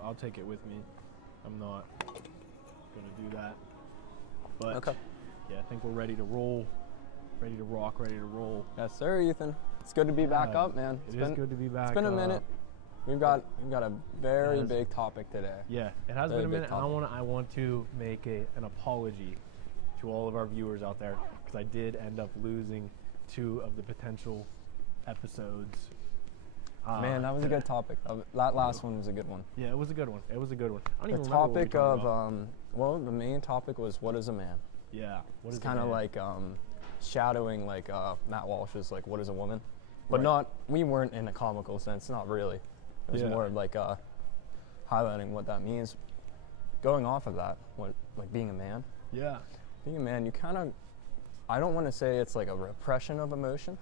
I'll take it with me. I'm not gonna do that. But Okay. yeah, I think we're ready to roll, ready to rock, ready to roll. Yes, sir, Ethan. It's good to be back up, man. It is good to be back. It's been a minute. We've got a very Yes. big topic today. Yeah, it has Very been a big minute. And topic. I want to make an apology to all of our viewers out there because I did end up losing 2 of the potential episodes. Man, that was a today. good topic. That last one was a good one. Yeah, it was a good one. It was a good one. I don't The even remember what we topic talked of, about. well, the main topic was what is a man? Yeah, what It's is a kind of man? like shadowing like Matt Walsh's like what is a woman? But Right. not, we weren't in a comical sense, not really. It was Yeah. more like highlighting what that means. Going off of that, what like being a man. Yeah, Being a man, you kind of, I don't want to say it's like a repression of emotion,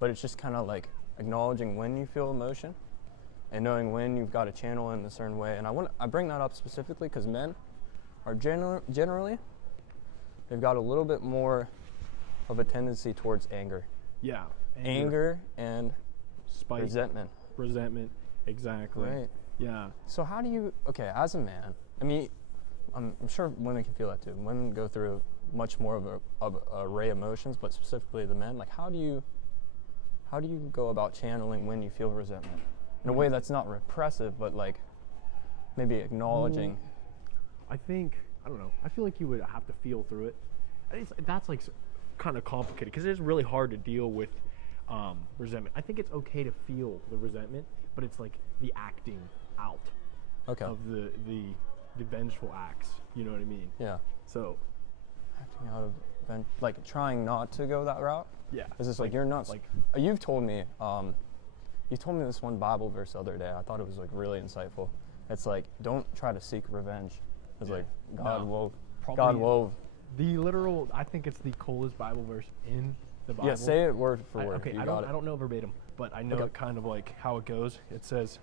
but it's just kind of like acknowledging when you feel emotion and knowing when you've got to channel in a certain way. And I bring that up specifically because men are generally, they've got a little bit more of a tendency towards anger. yeah. Anger and spite, resentment. exactly. Right. Yeah, So how do you, okay, as a man, I mean, I'm sure women can feel that too. Women go through much more of a array of emotions, but specifically the men, like how do you go about channeling when you feel resentment? In a way that's not repressive, but like maybe acknowledging. I don't know. I feel like you would have to feel through it. That's like kind of complicated because it's really hard to deal with resentment. I think it's okay to feel the resentment, but it's like the acting out Okay. of the vengeful acts. You know what I mean? Yeah. So Acting out of, like trying not to go that route. yeah, Is this like you're not, like you've told me, you told me this one Bible verse the other day. I thought it was like really insightful. It's like, don't try to seek revenge. It's Yeah. like, God No. will, Probably God will. the literal. I think it's the coolest Bible verse in the Bible. Yeah, say it word for word. Okay, You I got don't know verbatim, but I know Okay. it kind of like how it goes. It says,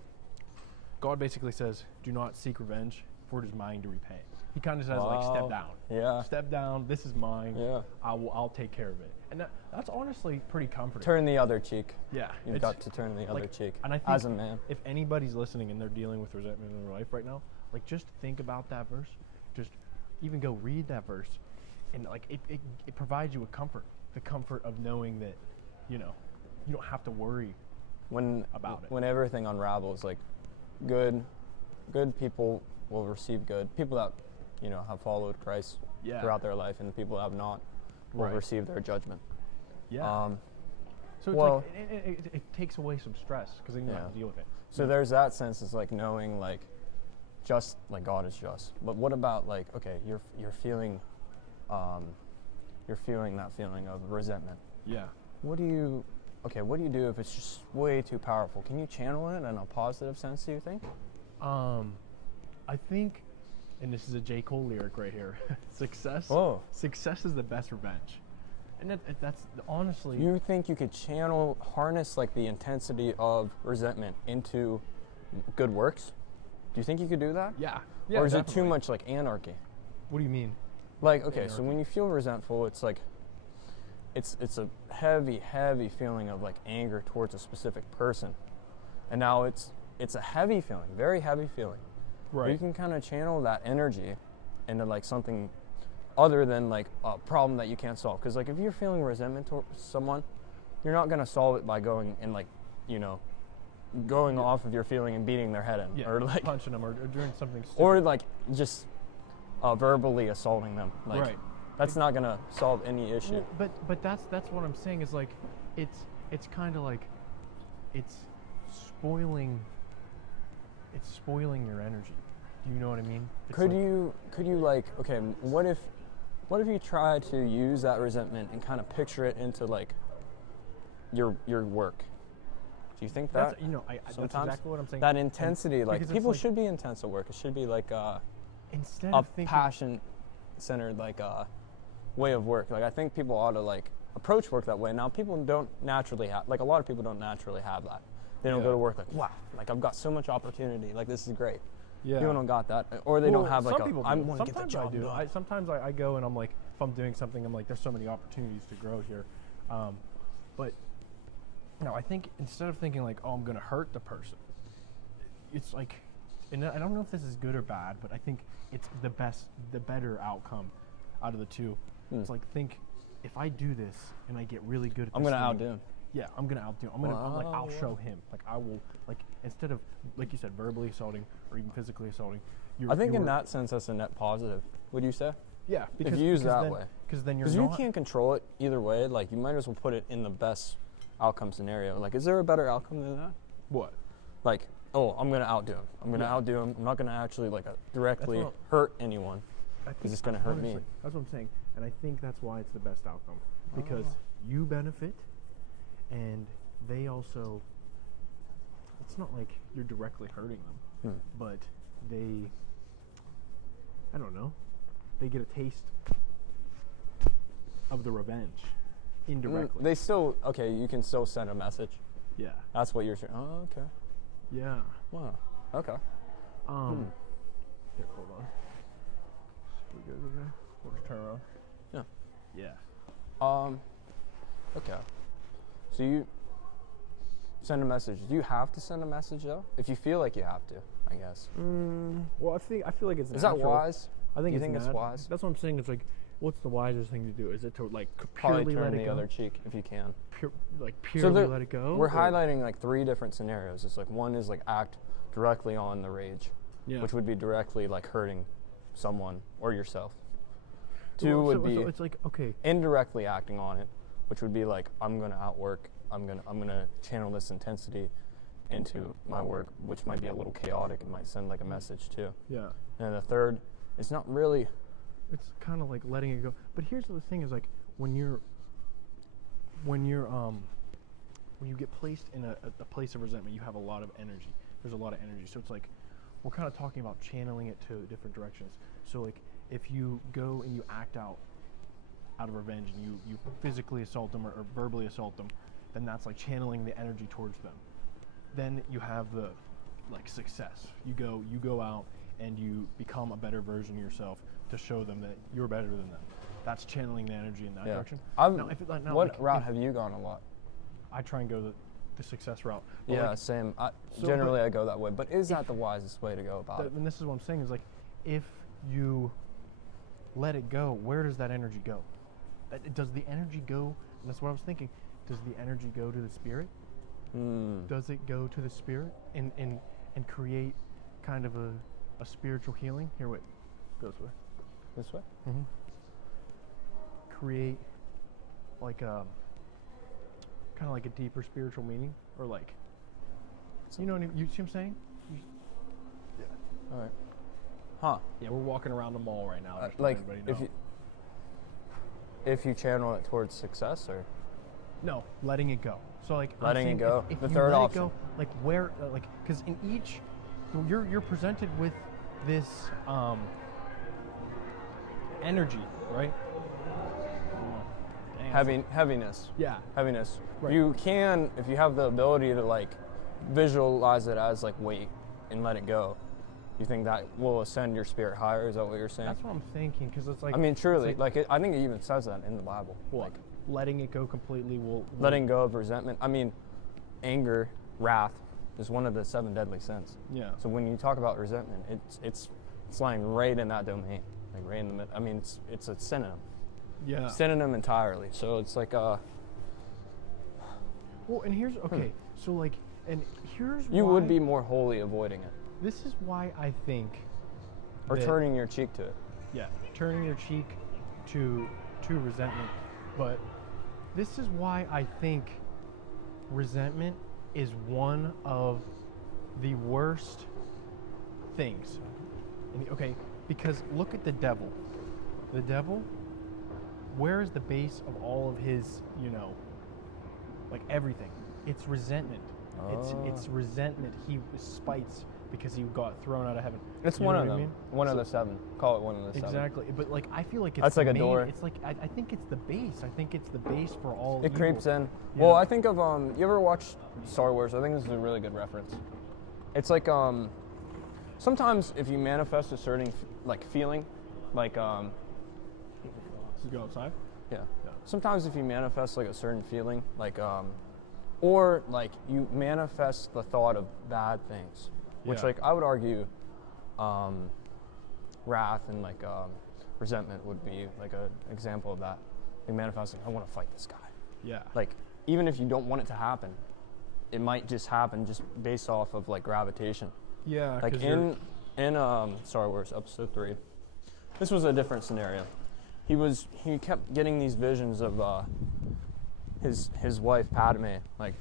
God basically says, "Do not seek revenge, for it is mine to repay." He kind of says like, Wow. "Step down, Yeah. step down. This is mine. Yeah. I'll take care of it." And that's honestly pretty comforting. Turn the other cheek. Yeah, You've it's- got to turn the other like, cheek. and I As think a man. if anybody's listening and they're dealing with resentment in their life right now, like just think about that verse. Just even go read that verse, and like it provides you a comfort, the comfort of knowing that, you know, you don't have to worry about it. When everything unravels, like good people will receive good. People that, you know, have followed Christ Yeah. throughout their life, and the people that have not will Right. receive their judgment. Yeah. So it's well- like it takes away some stress because then you don't have to Yeah. deal with it. So there's that sense, is like knowing like just like God is just. But what about like, okay, you're feeling that feeling of resentment. Yeah. What do you do if it's just way too powerful? Can you channel it in a positive sense, do you think? I think, and this is a J. Cole lyric right here. Success. Whoa. Success is the best revenge, and that's honestly. You think you could harness like the intensity of resentment into good works? Do you think you could do that? Yeah. Yeah. Or is it too definitely. much like anarchy? What do you mean? Like, okay, so Anarchy. when you feel resentful, it's like, it's a heavy feeling of like anger towards a specific person. And now it's a heavy feeling, very heavy feeling. Right. You can kind of channel that energy into like something other than like a problem that you can't solve. Because like if you're feeling resentment towards someone, you're not gonna solve it by going and like, you know, going off of your feeling and beating their head in, Yeah. or like, punching them or doing something stupid. or like just verbally assaulting them. Like, Right. that's not gonna solve any issue. Well, but that's what I'm saying is like, it's kind of like, it's spoiling your energy. Do you know what I mean? It's Could like- you like, okay, what if you try to use that resentment and kind of picture it into like your work? Do you think that That's, you know, that's sometimes exactly what I'm saying. that And intensity, like because it's people like, should be intense at work. It should be like instead a of thinking, passion-centered like way of work. Like I think people ought to like approach work that way. Now people don't naturally have, like a lot of people don't naturally have that. They don't Yeah. go to work like, wow, like I've got so much opportunity. Like this is great. yeah. People don't got that, or they don't Well, have like some people I do. want to get the Sometimes job I do. done. Sometimes I go and I'm like, if I'm doing something, I'm like, there's so many opportunities to grow here. But you know, I think instead of thinking like, oh, I'm gonna hurt the person, it's like and I don't know if this is good or bad, but I think it's the better outcome out of the two. It's like, think, if I do this and I get really good at I'm this gonna thing, outdo him. Yeah, I'm gonna outdo him. I'll Wow. show him. Like, I will, like, instead of, like you said, verbally assaulting or even physically assaulting. I think in that sense, that's a net positive. Would you say? Yeah, because you use because that then, way. because then you're Because you not. can't control it either way. Like, you might as well put it in the best outcome scenario. Like, is there a better outcome than that? What? Like, oh, I'm gonna outdo him. I'm gonna Yeah. outdo him. I'm not gonna actually like directly what- hurt anyone. I Because it's gonna hurt me. honestly, that's what I'm saying, and I think that's why it's the best outcome, because Oh. you benefit, and they also. It's not like you're directly hurting them, but they. I don't know. They get a taste of the revenge indirectly. They still okay. You can still send a message. Yeah. That's what you're saying. Oh, okay. Yeah. Wow. Okay. Here, hold on. We good with that? We'll just turn around. Yeah. Yeah. Okay. So you send a message. Do you have to send a message though? If you feel like you have to, I guess. Well, I feel like it's. Is that natural. wise? I think you it's think it's nat- wise? That's what I'm saying. It's like, what's the wisest thing to do? Is it to like Probably purely turn let it the go? other cheek if you can. Purely let it go. We're or- highlighting like 3 different scenarios. It's like one is like act directly on the rage, Yeah. which would be directly like hurting someone or yourself. So- 2 so- would be So it's like, okay. indirectly acting on it, which would be like I'm gonna outwork. I'm gonna channel this intensity into my work, which might be a little chaotic. It might send like a message too. Yeah. And the third, it's not really. It's kind of like letting it go. But here's the thing: is like when you get placed in a place of resentment, you have a lot of energy. There's a lot of energy. So it's like we're kind of talking about channeling it to different directions. So like if you go and you act out of revenge and you physically assault them or verbally assault them, then that's like channeling the energy towards them. Then you have the like success. You go out and you become a better version of yourself to show them that you're better than them. That's channeling the energy in that direction. What like, route have you gone a lot? I try and go the success route. But Yeah, like, same. so, Generally, I go that way. But is that the wisest way to go about it? and this is what I'm saying is like, if you let it go, where does that energy go? Does the energy go? And that's what I was thinking. Does the energy go to the spirit? Does it go to the spirit and create kind of a spiritual healing? Here, wait. Go this way. This way? Create like a kind of like a deeper spiritual meaning, or like, you know what I mean? You see what I'm saying? All right. Huh. Yeah, we're walking around the mall right now. just to let Like, everybody know. if you channel it towards success, or No, letting it go. So like I'm Letting it saying go. If The you third let option. It go, like where, like, because in each, you're presented with this energy, right? Dang, heaviness. Yeah. Heaviness. Right. You can, if you have the ability to like visualize it as like weight and let it go. You think that will ascend your spirit higher? Is that what you're saying? That's what I'm thinking, because it's like. I mean, truly, it's like I think it even says that in the Bible. what? Like, Letting it go completely will. letting go of resentment. I mean, anger, wrath is one of the 7 deadly sins. Yeah. So when you talk about resentment, it's lying right in that domain, like right in the middle. I mean, it's a synonym, Yeah. synonym entirely. So it's like Well, and here's okay. So like, and here's you why, would be more wholly avoiding it This is why I think. or that- turning your cheek to it. Yeah, turning your cheek to resentment. But this is why I think resentment is one of the worst things. Okay, because look at the devil. The devil, where is the base of all of his, like everything? It's resentment. It's resentment. He spites because he got thrown out of heaven. It's You one know of what I them. mean? One of the 7. Call it one of the 7. Exactly, but like I feel like it's That's the like a main- door. It's like I think it's the base. I think it's the base for all. It evil. creeps in. Yeah. Well, I think of you ever watched Star Wars? I think this is a really good reference. It's like sometimes if you manifest a certain feeling, like Let's go outside. yeah. Yeah. Sometimes if you manifest like a certain feeling, like or like you manifest the thought of bad things, which Yeah. like I would argue wrath and like resentment would be like an example of that. Like manifesting, I want to fight this guy. Yeah. Like even if you don't want it to happen, it might just happen just based off of like gravitation. Yeah. Like 'cause you're- in Star Wars Episode 3, this was a different scenario. He kept getting these visions of his wife Padme like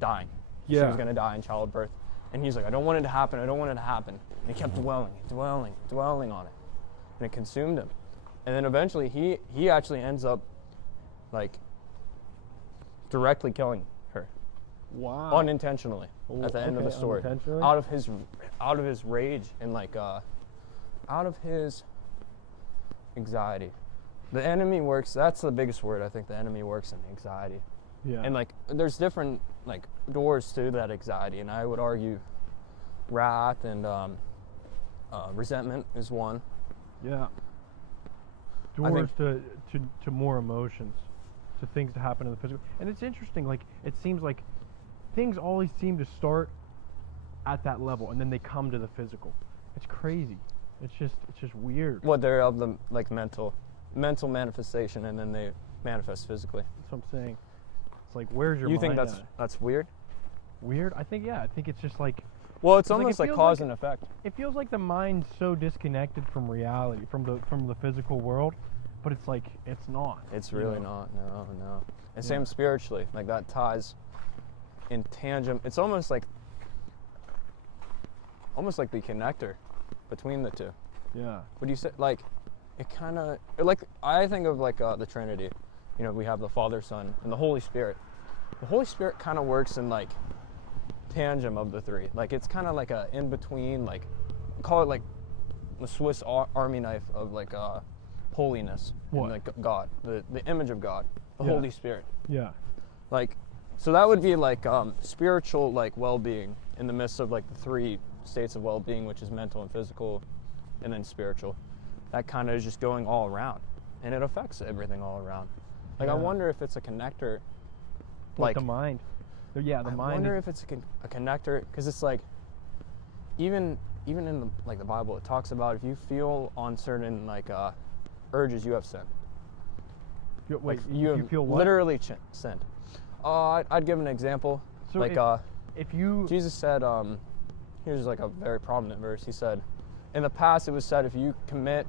dying. She Yeah. was gonna die in childbirth, and he's like, I don't want it to happen. I don't want it to happen. And he kept dwelling on it, and it consumed him. And then eventually he actually ends up like directly killing her Wow. unintentionally at the end of the Okay, story, unintentionally? out of his rage and like out of his anxiety. The enemy works. That's the biggest word. I think the enemy works in anxiety. Yeah. And like there's different like doors to that anxiety, and I would argue wrath and resentment is one. Yeah. I Doors think- to more emotions, to things to happen in the physical. And it's interesting, like it seems like things always seem to start at that level and then they come to the physical. It's crazy. It's just weird. What they're of the like mental manifestation, and then they manifest physically. That's what I'm saying. It's like, where's your You mind think at? that's weird? Weird? I think, yeah. I think it's just like, Well, it's It's like, almost it like feels cause like- and effect. it feels like the mind's so disconnected from reality, from the physical world, but it's like, it's not. It's you really know? not. No. And Yeah. same spiritually, like that ties in tangent. It's almost like the connector between the two. Yeah. What do you say? Like, it kind of like I think of like the Trinity. You know, we have the Father, Son, and the Holy Spirit. The Holy Spirit kind of works in like tangent of the three. Like it's kind of like a in between. Like call it like the Swiss Army knife of like holiness. What? And like God, the image of God, the Yeah. Holy Spirit. Yeah. Like, so that would be like spiritual like well-being in the midst of like the three states of well-being, which is mental and physical, and then spiritual. That kind of is just going all around, and it affects everything all around. Like I Yeah. wonder if it's a connector. Like the mind. Yeah, the I mind. wonder is- if it's a connector, because it's like even in the like the Bible, it talks about if you feel on certain like urges, you have sinned. Wait, Like if you have feel what? literally sinned. I'd give an example. So like if you Jesus said, here's like a very prominent verse. He said, in the past it was said if you commit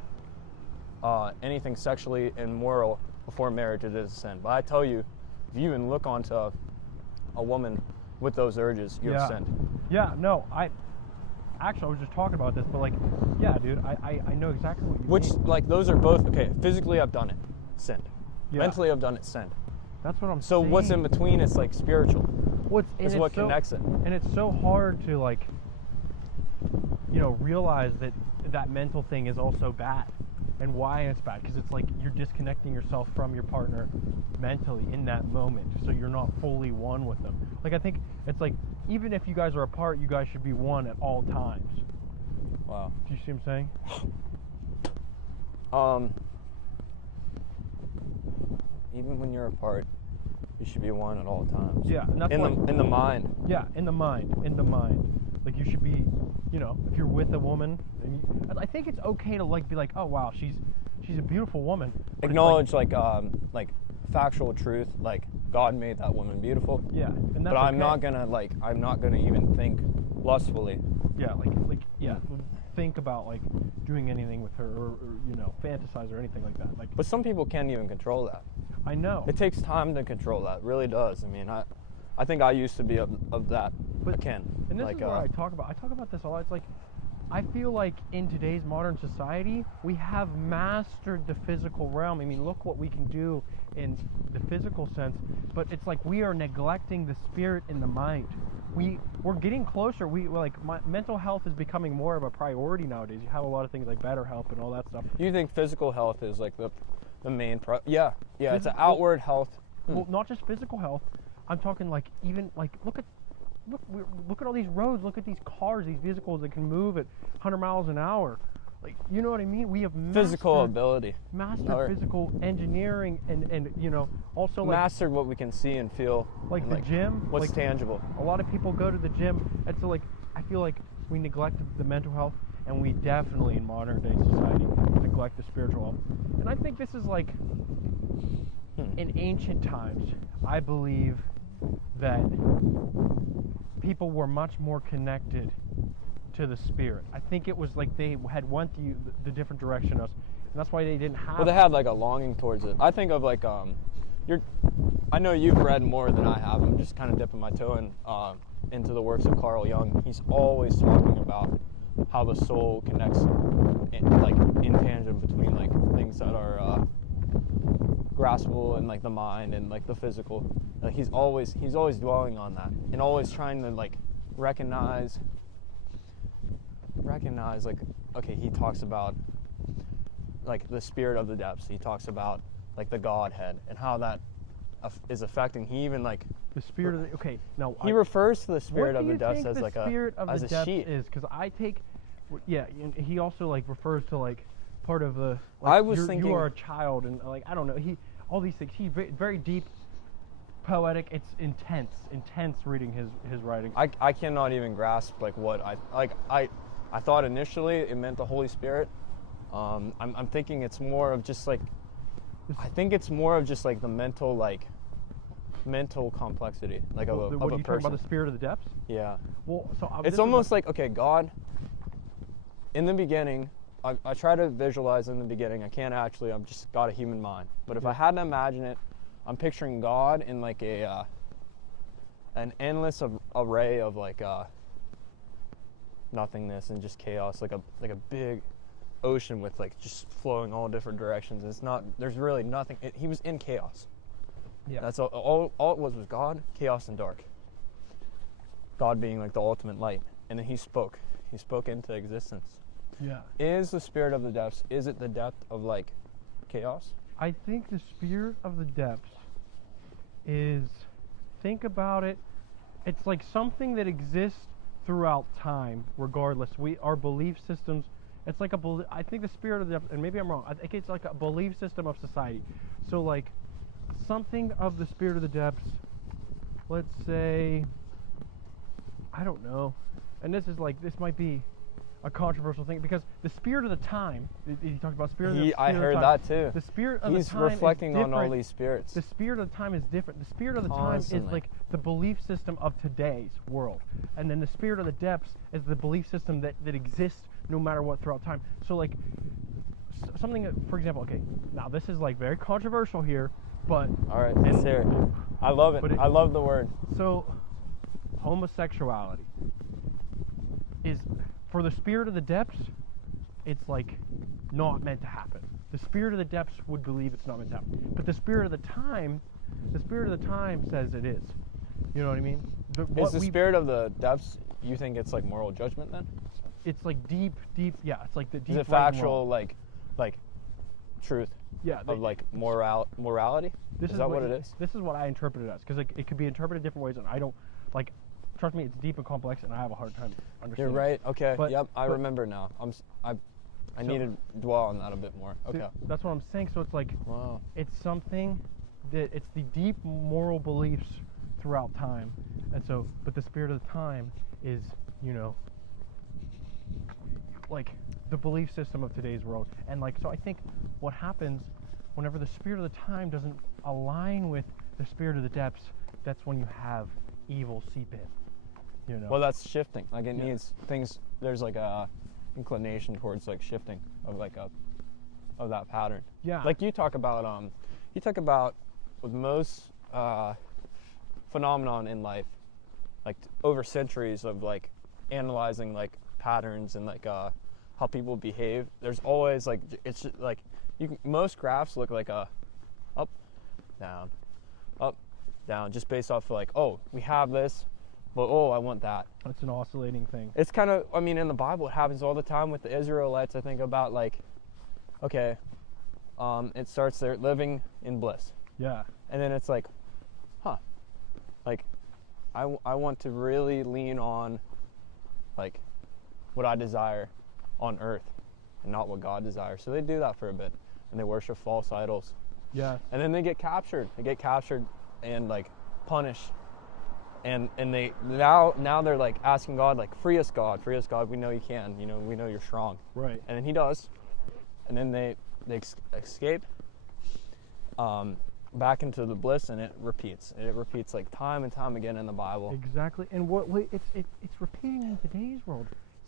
anything sexually immoral before marriage, it is a sin. But I tell you, if you even look onto a woman with those urges, you have sinned. Yeah, no, I was just talking about this, but like, yeah, dude, I know exactly what you Which, mean. like, those are both, okay, physically I've done it, sinned. Yeah. Mentally I've done it, sinned. That's what I'm So saying. what's in between is like spiritual. And is it's what so- connects it. And it's so hard to like, you know, realize that that mental thing is also bad, and why it's bad, because it's like you're disconnecting yourself from your partner mentally in that moment, so you're not fully one with them. Like I think it's like even if you guys are apart, you guys should be one at all times. Wow. Do you see what I'm saying? Even when you're apart, you should be one at all times. Yeah, and that's in why, the mind. Yeah, in the mind. Like you should be, you know, if you're with a woman, and I think it's okay to like be like, oh wow, she's a beautiful woman. But it's Acknowledge like factual truth, like God made that woman beautiful. Like, yeah, and that's But I'm okay. not gonna even think lustfully. Yeah, think about like doing anything with her, or you know, fantasize or anything like that. Like But some people can't even control that. I know. It takes time to control that. It really does. I mean, I think I used to be of that akin. And this like is what I talk about this a lot. It's like I feel like in today's modern society, we have mastered the physical realm. I mean, look what we can do in the physical sense, but it's like we are neglecting the spirit and the mind. We're getting closer. Mental health is becoming more of a priority nowadays. You have a lot of things like BetterHelp and all that stuff. You think physical health is like the main yeah, it's an Physical- outward health. Well, not just physical health. I'm talking like even like look at all these roads. Look at these cars, these vehicles that can move at 100 miles an hour. Like, you know what I mean? We have Physical ability. mastered physical engineering, and you know, also like Mastered what we can see and feel. like and, the gym. What's like, tangible. a lot of people go to the gym, and so like I feel like we neglect the mental health, and we definitely in modern day society neglect the spiritual health. And I think this is like in ancient times, I believe that people were much more connected to the spirit. I think it was like they had went the different direction of us, and that's why they didn't have. Well, they had like a longing towards it. I think of like I know you've read more than I have. I'm just kind of dipping my toe into the works of Carl Jung. He's always talking about how the soul connects in tangent between like things that are graspable and like the mind and like the physical. He's always dwelling on that and always trying to like recognize like, okay, he talks about like the spirit of the depths. He talks about like the Godhead and how that is affecting. He even like the spirit of the, okay, now he refers to the spirit what of do the you depths think as the like spirit of as the a depths sheet. is? Because I take, yeah, and he also like refers to like part of the. Like, I was thinking you are a child, and like I don't know, all these things. He's very deep, poetic. It's intense reading his writings. I cannot even grasp like what I thought initially it meant the Holy Spirit. I'm thinking it's more of just like, I think it's more of just like the mental complexity like of a what are you person. talking about, the spirit of the depths? Yeah. Well, so It's almost like, okay, God, in the beginning, I try to visualize in the beginning. I can't actually, I've just got a human mind. But if I had to imagine it, I'm picturing God in like an endless array of like nothingness and just chaos, like a big ocean with like just flowing all different directions. There's really nothing. He was in chaos. Yeah. That's all it was God, chaos, and dark. God being like the ultimate light. And then he spoke into existence. Yeah. Is the spirit of the depths, is it the depth of like chaos? I think the spirit of the depths is, think about it, it's like something that exists throughout time, regardless. Our belief systems, it's like I think the spirit of the depths, and maybe I'm wrong, I think it's like a belief system of society. So like something of the spirit of the depths, let's say, I don't know, and this might be a controversial thing, because the spirit of the time, he talked about I heard that too. The spirit of He's the time reflecting is on all different. these spirits. The spirit of the time is different. The spirit of the time is Constantly. like the belief system of today's world, and then the spirit of the depths is the belief system that exists no matter what throughout time. So like something that, for example, okay, now this is like very controversial here, but All right, let's hear it. I love it. I love the word. So homosexuality is, for the spirit of the depths, it's like not meant to happen. The spirit of the depths would believe it's not meant to happen. But the spirit of the time says it is. You know what I mean? Is the spirit of the depths, you think it's like moral judgment then? It's like deep, yeah, it's like the deep. Is it right and factual wrong. like truth? Yeah. Of like morality? Is that what it is? This is what I interpret it as, because like, it could be interpreted different ways, and I don't, like, trust me, it's deep and complex, and I have a hard time understanding. You're right. Okay. But, I remember now. I need to dwell on that a bit more. Okay. So that's what I'm saying. So it's like, Wow. it's something that it's the deep moral beliefs throughout time, and so, but the spirit of the time is, you know, like the belief system of today's world. And like, so I think what happens whenever the spirit of the time doesn't align with the spirit of the depths, that's when you have evil seep in, you know. Well, that's shifting. Like it needs things. There's like a inclination towards like shifting of like of that pattern. Yeah. Like you talk about with most phenomenon in life, like over centuries of like analyzing like patterns and like how people behave. There's always like, it's just, like most graphs look like a up, down, just based off of like, oh, we have this, but oh, I want that. It's an oscillating thing. It's kind of, I mean, in the Bible, it happens all the time with the Israelites. I think about like, okay, it starts there living in bliss. Yeah. And then it's like, like, I want to really lean on like what I desire on earth and not what God desires. So they do that for a bit and they worship false idols. Yeah. And then they get captured. And like punished and they now they're like asking God, like, free us, God, we know you can, we know you're strong. Right. And then he does, and then they escape back into the bliss, and it repeats like time and time again in the Bible. Exactly. And it's repeating in today's world.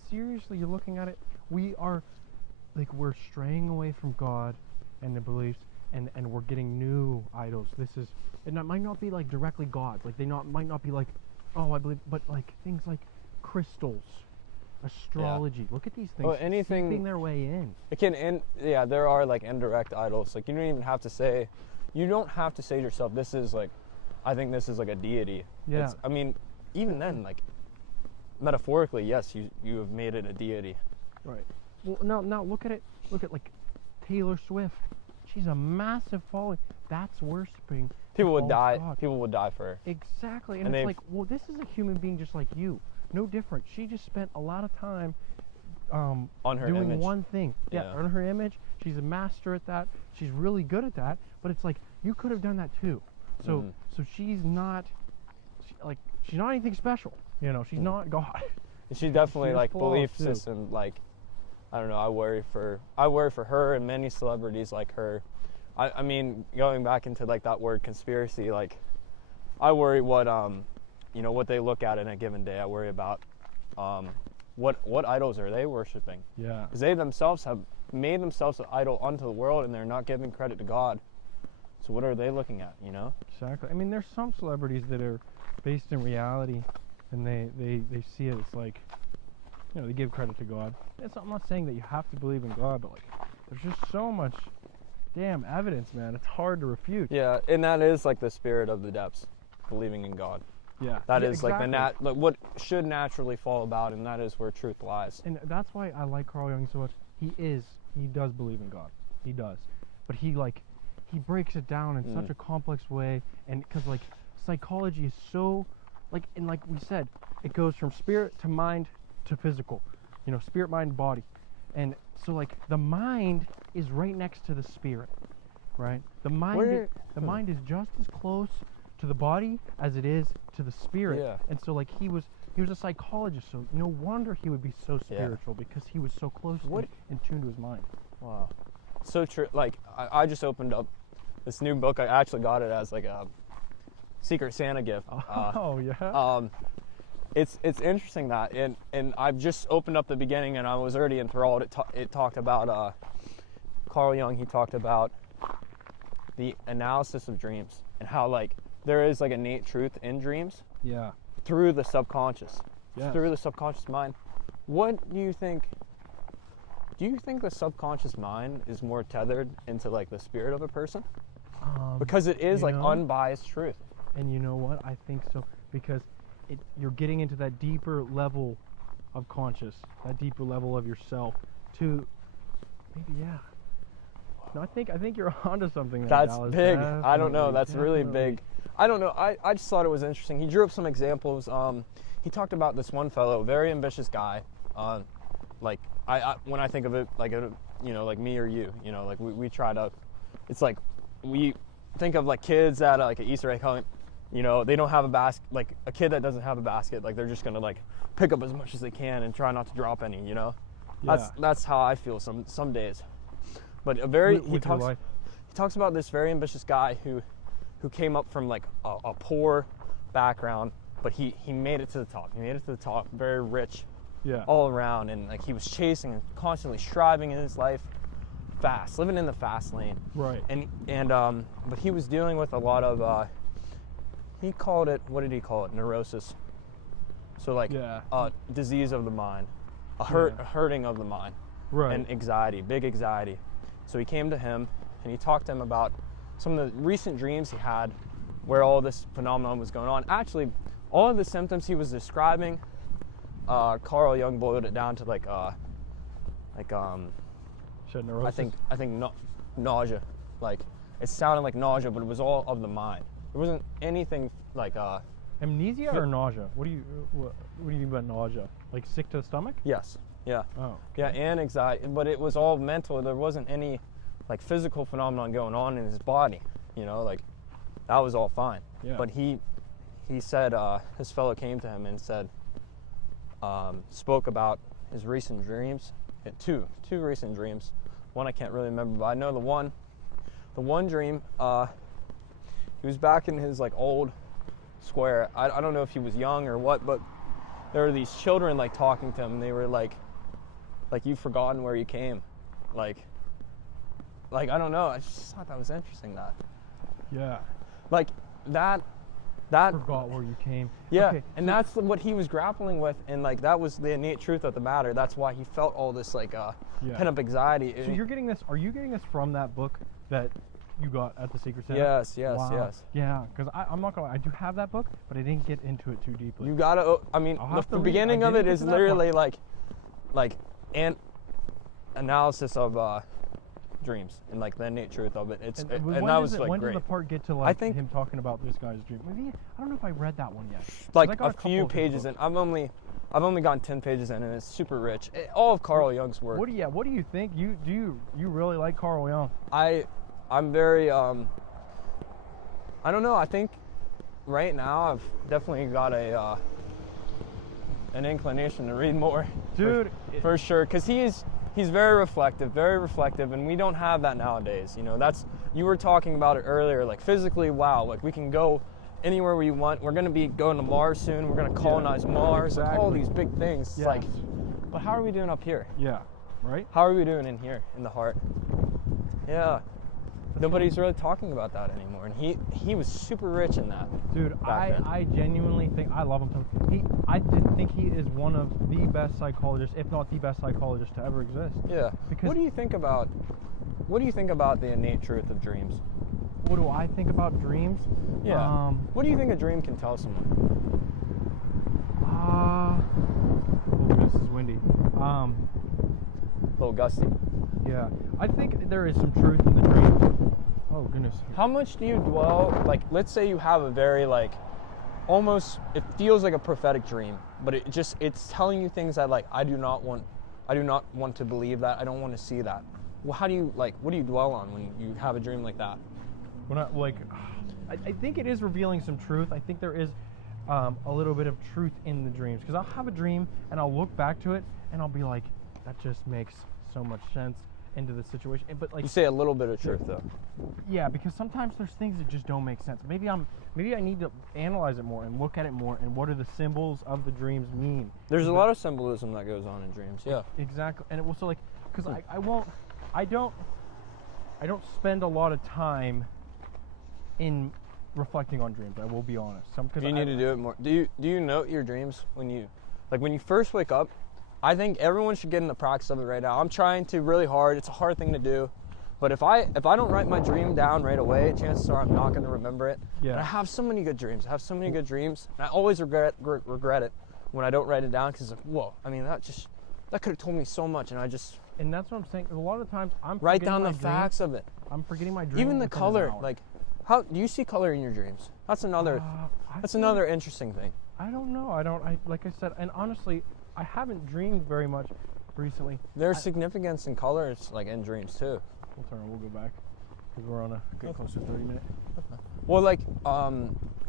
Seriously, you're looking at it, we're straying away from God and the beliefs, and we're getting new idols. It might not be like directly gods, like might not be like, oh, I believe, but like things like crystals, astrology. Look at these things. Well, anything seeping their way in. There are like indirect idols. Like you don't have to say to yourself, this is like, I think this is like a deity. Yeah. I mean, even then, like metaphorically, yes, you have made it a deity. Right. Well, now look at it. Look at like Taylor Swift. She's a massive following. That's worshiping. People would die. God. People would die for her. Exactly. And it's like, well, this is a human being just like you. No different. She just spent a lot of time on her doing image. one thing. Yeah, on her image. She's a master at that. She's really good at that. But it's like, you could have done that too. So she's not anything special. She's not God. And she definitely like flaws belief too. system, like, I don't know, I worry for her and many celebrities like her. I mean, going back into like that word conspiracy, like I worry what what they look at in a given day. I worry about what idols are they worshiping? Yeah. Because they themselves have made themselves an idol unto the world, and they're not giving credit to God. So what are they looking at, Exactly. I mean, there's some celebrities that are based in reality, and they see it as like, they give credit to God. I'm not saying that you have to believe in God, but like, there's just so much damn evidence, man. It's hard to refute. Yeah, and that is like the spirit of the depths, believing in God. Yeah. That is exactly. like what should naturally fall about, and that is where truth lies. And that's why I like Carl Jung so much. He does believe in God. He does. But he breaks it down in such a complex way, and because like psychology is so and like we said, it goes from spirit to mind to physical, spirit, mind, body. And so like the mind is right next to the spirit, right? The mind mind is just as close to the body as it is to the spirit. Yeah. And so like he was a psychologist, so no wonder he would be so spiritual, because he was so close and in tune to his mind. Wow. So true. Like I just opened up this new book. I actually got it as like a Secret Santa gift. Yeah. It's interesting that, and I've just opened up the beginning, and I was already enthralled. It talked about Carl Jung. He talked about the analysis of dreams and how like there is like innate truth in dreams. Yeah. Through the subconscious. Yes. Through the subconscious mind. What do you think? Do you think the subconscious mind is more tethered into like the spirit of a person? Because it is like unbiased truth. And you know what? I think so, because you're getting into that deeper level of conscious, that deeper level of yourself. To maybe No, I think you're onto something. That's Dallas. big. Definitely, I don't know. That's really definitely. big. I don't know. I just thought it was interesting. He drew up some examples. He talked about this one fellow, very ambitious guy. Like I when I think of it, like like me or you, like we try to. It's like we think of like kids at like an Easter egg hunt. They don't have a basket. Like a kid that doesn't have a basket, like they're just gonna like pick up as much as they can and try not to drop any. Yeah. That's how I feel some days. But he talks about this very ambitious guy who came up from like a poor background, but he made it to the top. He made it to the top, very rich, all around, and like he was chasing and constantly striving in his life, living in the fast lane. Right. And but he was dealing with a lot of he called it, what did he call it? Neurosis. So like disease of the mind, a hurting of the mind, right, and anxiety, big anxiety. So he came to him and he talked to him about some of the recent dreams he had where all this phenomenon was going on. Actually, all of the symptoms he was describing, Carl Jung boiled it down to like neurosis. I think nausea. Like it sounded like nausea, but it was all of the mind. There wasn't anything like amnesia or nausea. What do you mean by nausea? Like sick to the stomach? Yes. Yeah. Oh. Okay. Yeah, and anxiety, but it was all mental. There wasn't any like physical phenomenon going on in his body. Like that was all fine. Yeah. But he he said his fellow came to him and said, spoke about his recent dreams, two recent dreams. One I can't really remember, but I know the one dream, he was back in his like old square. I don't know if he was young or what, but there were these children like talking to him, and they were like you've forgotten where you came, like I don't know. I just thought that was interesting. That Yeah. like that Forgot where you came. yeah, Okay, and that's what he was grappling with, and like that was the innate truth of the matter. That's why he felt all this like Yeah. pent up anxiety. So you're getting this? Are you getting this from that book that you got at the Secret Center? Yes. Wow. Yeah, because I'm not gonna lie, I do have that book, but I didn't get into it too deeply. You gotta. I mean, I'll have to the read- beginning I of it didn't get is to that literally like an analysis of dreams and like the innate truth of it. It's and when that was does it, like when great. does the part get to like think- him talking about this guy's dream? Maybe I don't know if I read that one yet. 'Cause I Like got a couple few of his pages books. in. I've only gotten 10 pages in, and it's super rich. All of Carl Jung's work. What do you think? You really like Carl Jung? I'm very I don't know. I think right now I've definitely got an inclination to read more, Dude, for sure. Because he's very reflective, and we don't have that nowadays. You know, that's you were talking about it earlier. Like physically, wow, like we can go anywhere we want. We're gonna be going to Mars soon. We're gonna colonize Mars. Like all exactly. these big things. It's Yes. like, but how are we doing up here? Yeah, right? How are we doing in here, in the heart? Yeah. Nobody's really talking about that anymore, and he was super rich in that. Dude, back then. I genuinely think I love him. I think he is one of the best psychologists, if not the best psychologist to ever exist. Yeah. Because- What do you think about the innate truth of dreams? What do I think about dreams? Yeah. What do you think a dream can tell someone? Oh, this is windy. A little gusty. Yeah, I think there is some truth in the dreams. Oh goodness. How much do you dwell, like, let's say you have a very, like, almost, it feels like a prophetic dream, but it's telling you things that, like, I do not want to believe that, I don't want to see that. Well, what do you dwell on when you have a dream like that? When I think it is revealing some truth. I think there is a little bit of truth in the dreams, because I'll have a dream and I'll look back to it and I'll be like, that just makes so much sense into the situation. But like, You say a little bit of truth, though. yeah, because sometimes there's things that just don't make sense. Maybe I need to analyze it more and look at it more, and what do the symbols of the dreams mean? There's a lot of symbolism that goes on in dreams, yeah. Exactly, and it will, so like, because I don't spend a lot of time in reflecting on dreams. I will be honest. You need to do it more. Do you note your dreams when you first wake up? I think everyone should get in the practice of it right now. I'm trying to really hard. It's a hard thing to do, but if I don't write my dream down right away, chances are I'm not going to remember it. Yeah. And I have so many good dreams. And I always regret it when I don't write it down, because whoa, I mean that could have told me so much, and I just And that's what I'm saying. A lot of times I'm write forgetting down my the facts dreams. of it. I'm forgetting my dream. Even the within an color, hour. like how do you see color in your dreams? That's another I that's feel another interesting thing. I don't know. Like I said, and honestly, I haven't dreamed very much recently. There's significance in colors, like in dreams too. We'll go back because we're on getting close to 30 minutes. Well, like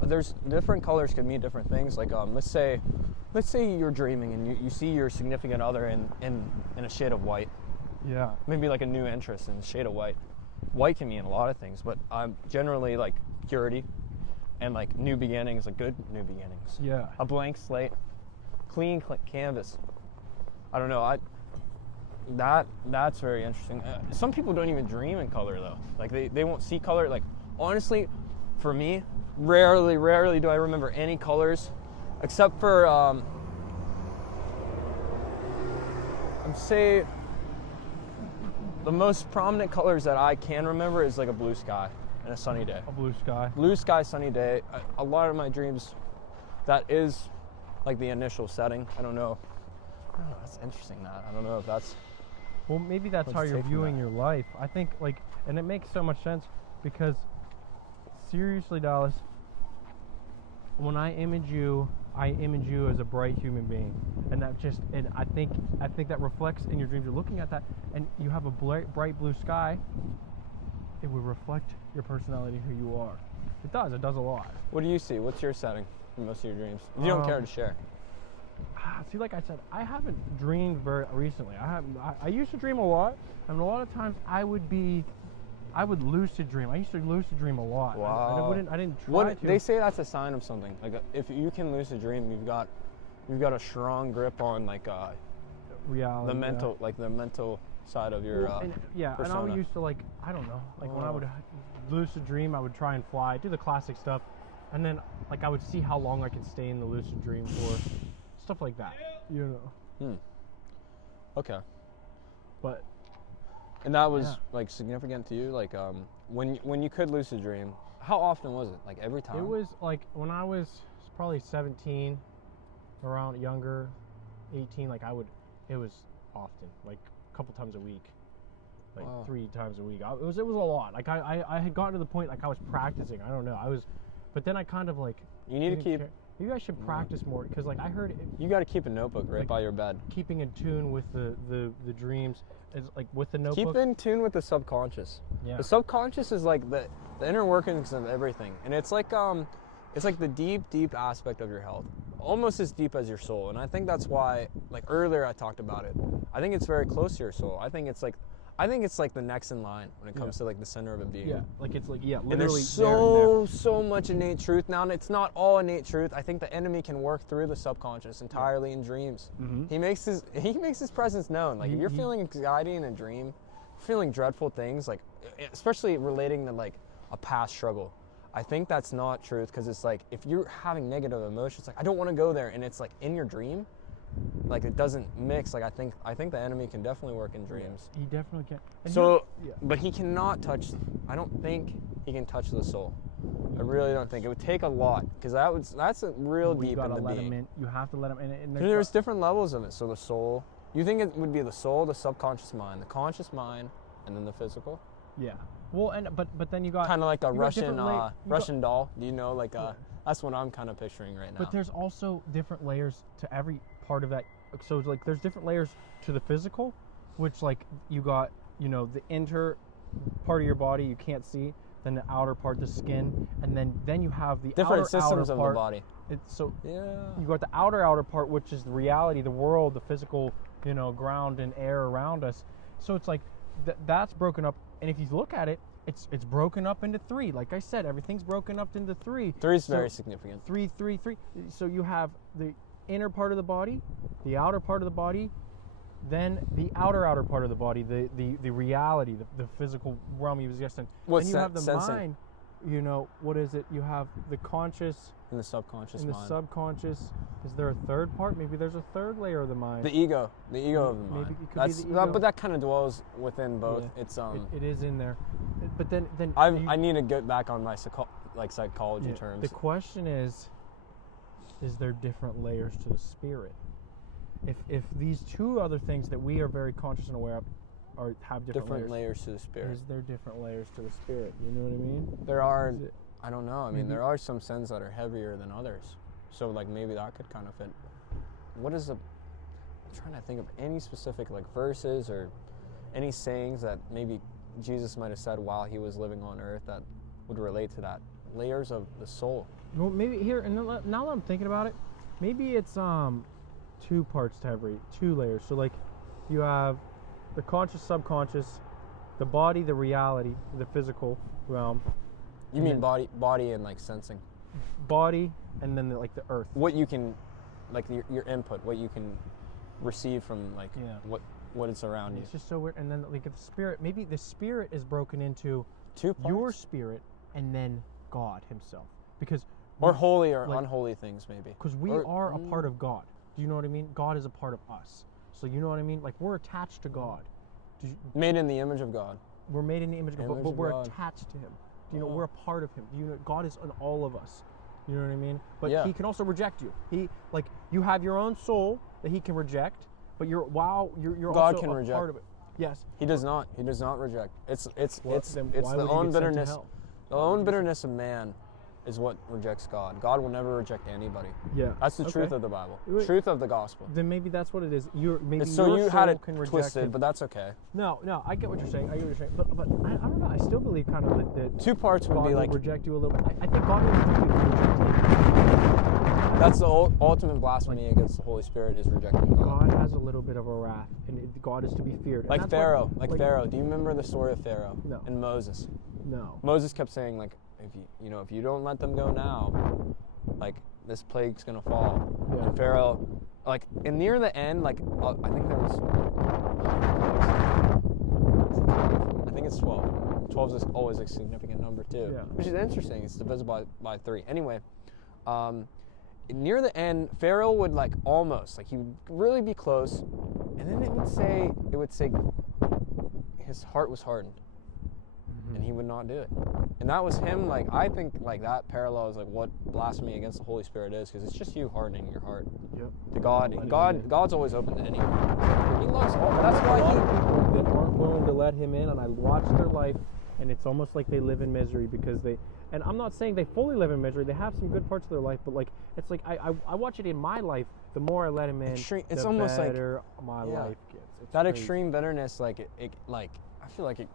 there's different colors can mean different things. Like let's say you're dreaming and you see your significant other in a shade of white. Yeah. Maybe like a new interest in a shade of white. White can mean a lot of things, but generally like purity and like new beginnings, like good new beginnings. Yeah. A blank slate, clean canvas. I don't know. That's very interesting. Some people don't even dream in color though. Like they won't see color. Like honestly, for me, rarely do I remember any colors, except for I'd say the most prominent colors that I can remember is like a blue sky and a sunny day. A blue sky. Blue sky, sunny day. A lot of my dreams, that is like the initial setting. I don't know. That's interesting. I don't know if that's. Well, maybe that's Let's how you're take from viewing that. your life. I think and it makes so much sense because seriously, Dallas, when I image you as a bright human being, and I think that reflects in your dreams. You're looking at that, and you have a bright blue sky. It will reflect your personality, who you are. It does a lot. What do you see? What's your setting? in most of your dreams? If you don't care to share. See, like I said, I haven't dreamed very recently. I used to dream a lot, and a lot of times I would lucid dream. I used to lucid dream a lot. Wow. I didn't try to. They say that's a sign of something. Like if you can lucid dream, you've got a strong grip on like reality. the mental side of your and persona. I used to, like, I don't know, like when I would lucid dream, I would try and fly, do the classic stuff, and then like I would see how long I could stay in the lucid dream for, stuff like that, you know. Okay. But and that was like significant to you, like when you could lucid dream. How often was it? Like every time? it was like when I was probably 17, around younger, 18, like it was often, like a couple times a week, like 3 times a week. It was a lot. Like I had gotten to the point like I was practicing. I don't know. But then I kind of like. You need to keep. Maybe I should practice more, because like I heard. You got to keep a notebook right by your bed. Keeping in tune with the dreams is like with the notebook. Keep in tune with the subconscious. Yeah. The subconscious is like the inner workings of everything, and it's like the deep aspect of your health, almost as deep as your soul. And I think that's why, like earlier I talked about it, I think it's very close to your soul. I think it's like the next in line when it comes to like the center of a being. Yeah, like it's like literally. And there's so much innate truth. Now, and it's not all innate truth. I think the enemy can work through the subconscious entirely in dreams. Mm-hmm. He makes his presence known. Like if you're feeling anxiety in a dream, feeling dreadful things, like especially relating to like a past struggle. I think that's not truth, because it's like if you're having negative emotions, like I don't want to go there, and it's like in your dream, like it doesn't mix. Like I think the enemy can definitely work in dreams. He definitely can. And But he cannot touch. I don't think he can touch the soul. I really don't think it would take a lot, because that's a real deep in the being. Him in. You have to let him in. And There's different levels of it. So the soul. You think it would be the soul, the subconscious mind, the conscious mind, and then the physical? Yeah. Well, but then you got kind of like a Russian Russian doll. Do you know, like that's what I'm kind of picturing right now. But there's also different layers to every part of that. So like there's different layers to the physical, which like you got, the inner part of your body you can't see, then the outer part, the skin, and then you have the different outer systems outer of part. the body. You got the outer part, which is the reality, the world, the physical, ground and air around us. So it's like that's broken up. And if you look at it, it's broken up into 3. Like I said, everything's broken up into 3. 3 is very significant. 3. So you have the inner part of the body, the outer part of the body, then the outer part of the body, the reality, the physical realm you exist in. Then you have the mind. What is it? You have the conscious and the subconscious mind. The subconscious. Is there a third part? Maybe there's a third layer of the mind. The ego of the mind. Maybe it could be the ego. But that kind of dwells within both. Yeah. It's it is in there. But then I need to get back on my psychology terms. The question is there different layers to the spirit? If these 2 other things that we are very conscious and aware of have different layers to the spirit, is there different layers to the spirit? You know what I mean? There are. I don't know. I mean, there are some sins that are heavier than others. So like maybe that could kind of fit. I'm trying to think of any specific like verses or any sayings that maybe Jesus might have said while he was living on earth that would relate to that. Layers of the soul. Well, maybe here, and now that I'm thinking about it, maybe it's 2 parts to every 2 layers. So like you have the conscious, subconscious, the body, the reality, the physical realm. You mean body and like sensing? Body, and then like the earth. What you can, like your input, what you can receive from like what is around you. It's just so weird. And then like the spirit, maybe the spirit is broken into 2 parts? Your spirit and then God himself. Because or holy or unholy things maybe. Because we are a part of God. Do you know what I mean? God is a part of us. So you know what I mean? Like we're attached to God. Made in the image of God. We're made in the image of God, but we're attached to him. We're a part of him. God is in all of us. You know what I mean? But he can also reject you. You have your own soul that he can reject, but you're God also can a reject. part of it. Yes. He does not. He does not reject. It's then the why would you own get sent to bitterness. hell? The own bitterness of man is what rejects God. God will never reject anybody. Yeah. That's the truth of the Bible. Wait. Truth of the gospel. Then maybe that's what it is. Maybe so your you soul had it can reject twisted, him. but that's okay. No, I get what you're saying. But I don't know. I still believe kind of that 2 parts would God be will like reject you a little. I think God will reject you. That's the ultimate blasphemy against the Holy Spirit is rejecting God. God has a little bit of a wrath, and God is to be feared. And Like that's why- Pharaoh, like Pharaoh. Do you remember the story of Pharaoh No. and Moses? No. Moses kept saying, like, if you don't let them go now, like this plague's gonna fall. Yeah. And Pharaoh, like, and near the end, like, I think there was, I think it's 12. 12 is always a significant number too, Yeah. which is interesting. It's divisible by 3. Anyway, near the end, Pharaoh would like almost, like he would really be close, and then it would say his heart was hardened. And he would not do it. And that was him, like, I think, like, that parallels, like, what blasphemy against the Holy Spirit is, because it's just you hardening your heart Yep. to God. Letting God, him in. God's always open to anyone. He loves all. That's why People that aren't willing to let him in, and I watch their life, and it's almost like they live in misery because they. And I'm not saying they fully live in misery. They have some good parts of their life, but like it's like I watch it in my life. The more I let him in, It's the almost like- better my yeah. life gets. It's that crazy. extreme bitterness, like, it like, I feel like it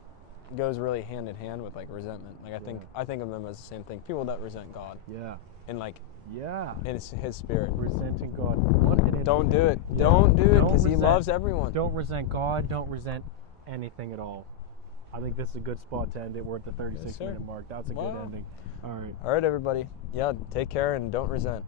goes really hand in hand with, like, resentment. Like, I think of them as the same thing. People that resent God Yeah. and, like, Yeah. in his spirit. Resenting God. What an Don't do it. Yeah. Don't do it, Don't because he resent. loves everyone. Don't resent God. Don't resent anything at all. I think this is a good spot to end it. We're at the 36-minute sir. mark. That's a Wow. good ending. All right. All right, everybody. Yeah, take care and don't resent.